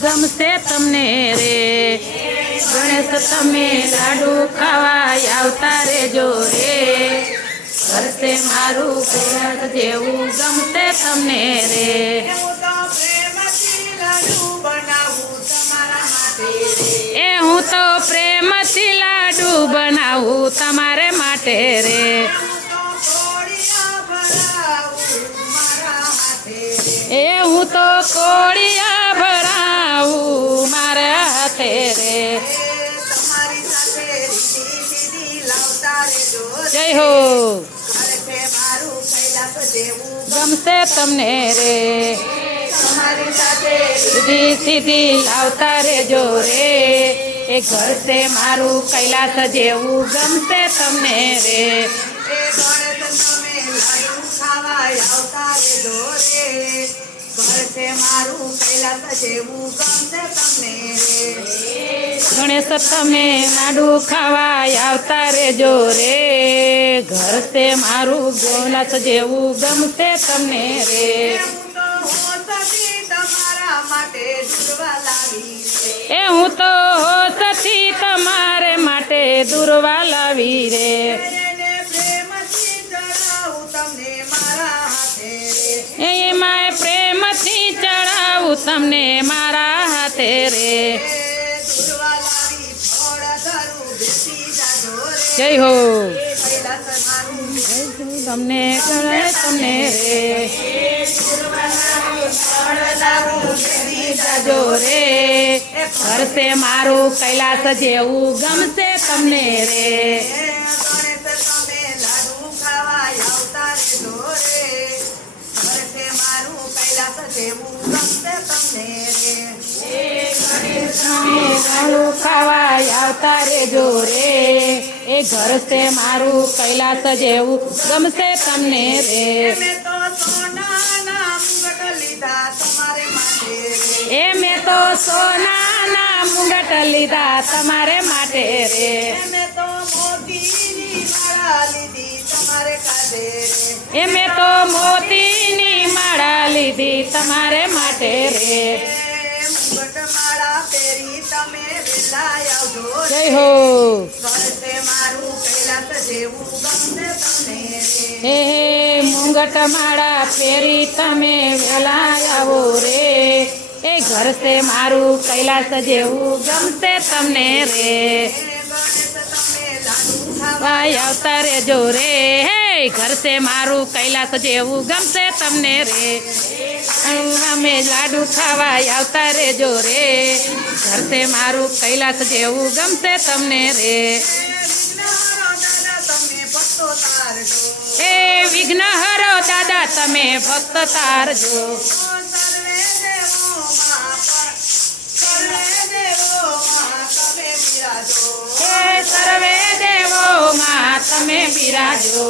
ગમશે તમને રે ગણેશ તમે લાડુ ખાવા આવતા રેજો રે ઘરસે મારું ગણેશ જેવું ગમશે તમને રે એ હું તો પ્રેમથી લાડુ બનાવું તમારે માટે રે એ હું તો કોળિયા ભરાવું મારા હાથે રે જય હો ગમશે તમને રે સીધી સીધી લાવતા રેજો રે એ ઘર છે મારું કૈલાસ જેવું ગમશે તમને રે ગણેશ તમે લાડુ ખાવા આવતા રેજો રે ઘર છે મારું ગોલાસ જેવું ગમશે તમને રે એ હું તો હોશથી તમારે માટે દુર્વા લાવી રે એમાં પ્રેમથી ચડાવું તમને મારા હાથે રે જય હો તમને તમને રે જાજો રે ઘરસે મારું કૈલાસ જેવું ગમશે તમને રે ખાવા આવતા રેજો રે એ ઘર છે મારું કૈલાસ જેવું ગમશે તમને રે એ મેં તો સોનાના મુંગટ લીધા તમારે માટે રે એ મેં તો મોતીની માળા લીધી તમારે માટે રે જય હો હે મુંગટ માળા ફેરી તમે વેલા આવો રે એ ઘર છે મારું કૈલાસ જેવું ગમશે તમને રે ભાઈ આવતા રેજો રે હે ઘર છે મારું કૈલાસ જેવું ગમશે તમને રે અમે લાડુ ખાવા આવતા રેજો રે ઘર છે મારું કૈલાસ જેવું ગમશે તમને રે એ વિઘ્ન હરો દાદા તમે ભક્ત તારજો સર્વે દેવો માં તમે બિરાજો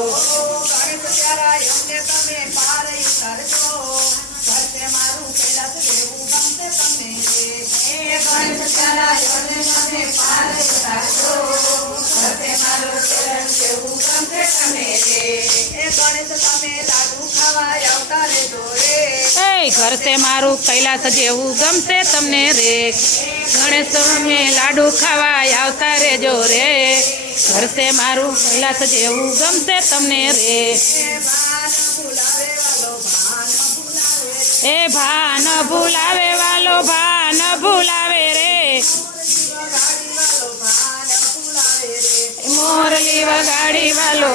ઘર છે મારું કૈલાસ જેવું ગમશે તમને રે ગણેશ તમે લાડુ ખાવા આવતા રેજો રે ઘર છે મારું કૈલાસ જેવું ગમશે તમને રે એ ભાન ભૂલાવે વાલો ભાન ભૂલાવે રે મોરલી વગાડી વાલો